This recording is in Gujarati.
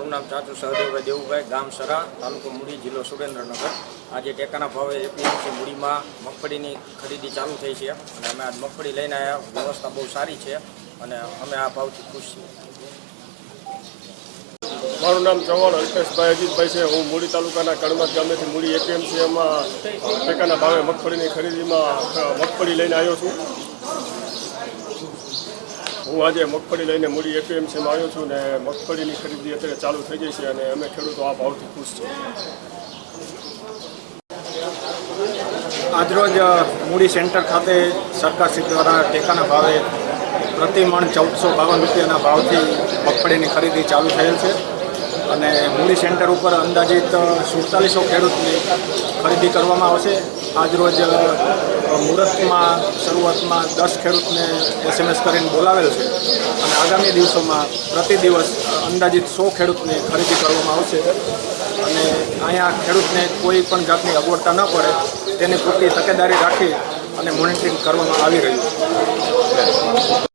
મારું નામ ચાચુ સહદેવભાઈ દેવુભાઈ, ગામ સરા, તાલુકો મૂડી, જિલ્લો સુરેન્દ્રનગર। આજે ટેકાના ભાવે એપીએમસી મૂડીમાં મગફળીની ખરીદી ચાલુ થઈ છે અને અમે આજ મગફળી લઈને આવ્યા। વ્યવસ્થા બહુ સારી છે અને અમે આ ભાવથી ખુશ છીએ। મારું નામ ચૌહાણ અલ્પેશભાઈ અજીતભાઈ છે। હું મૂડી તાલુકાના કણમત ગામેથી મૂડી એપીએમસીમાં ટેકાના ભાવે મગફળીની ખરીદીમાં મગફળી લઈને આવ્યો છું। હું આજે મગફળી લઈને મૂડી એપીએમસીમાં આવ્યો છું ને મગફળીની ખરીદી અત્યારે ચાલુ થઈ ગઈ છે અને અમે ખેડૂતો આ ભાવથી ખુશ છીએ। આજરોજ મૂડી સેન્ટર ખાતે સરકારશ્રી દ્વારા ટેકાના ભાવે પ્રતિ મણ 1452 રૂપિયાના ભાવથી મગફળીની ખરીદી ચાલુ થયેલ છે અને મૂડી સેન્ટર ઉપર અંદાજિત 4700 ખેડૂતની ખરીદી કરવામાં આવશે। આજરોજ મુહૂર્તમાં શરૂઆતમાં 10 ખેડૂતને SMS કરીને બોલાવેલ છે અને આગામી દિવસોમાં પ્રતિ દિવસ અંદાજિત 100 ખેડૂતની ખરીદી કરવામાં આવશે અને અહીંયા ખેડૂતને કોઈ પણ જાતની અગવડતા ન પડે તેની પૂરતી તકેદારી રાખી અને મોનિટરિંગ કરવામાં આવી રહ્યું છે।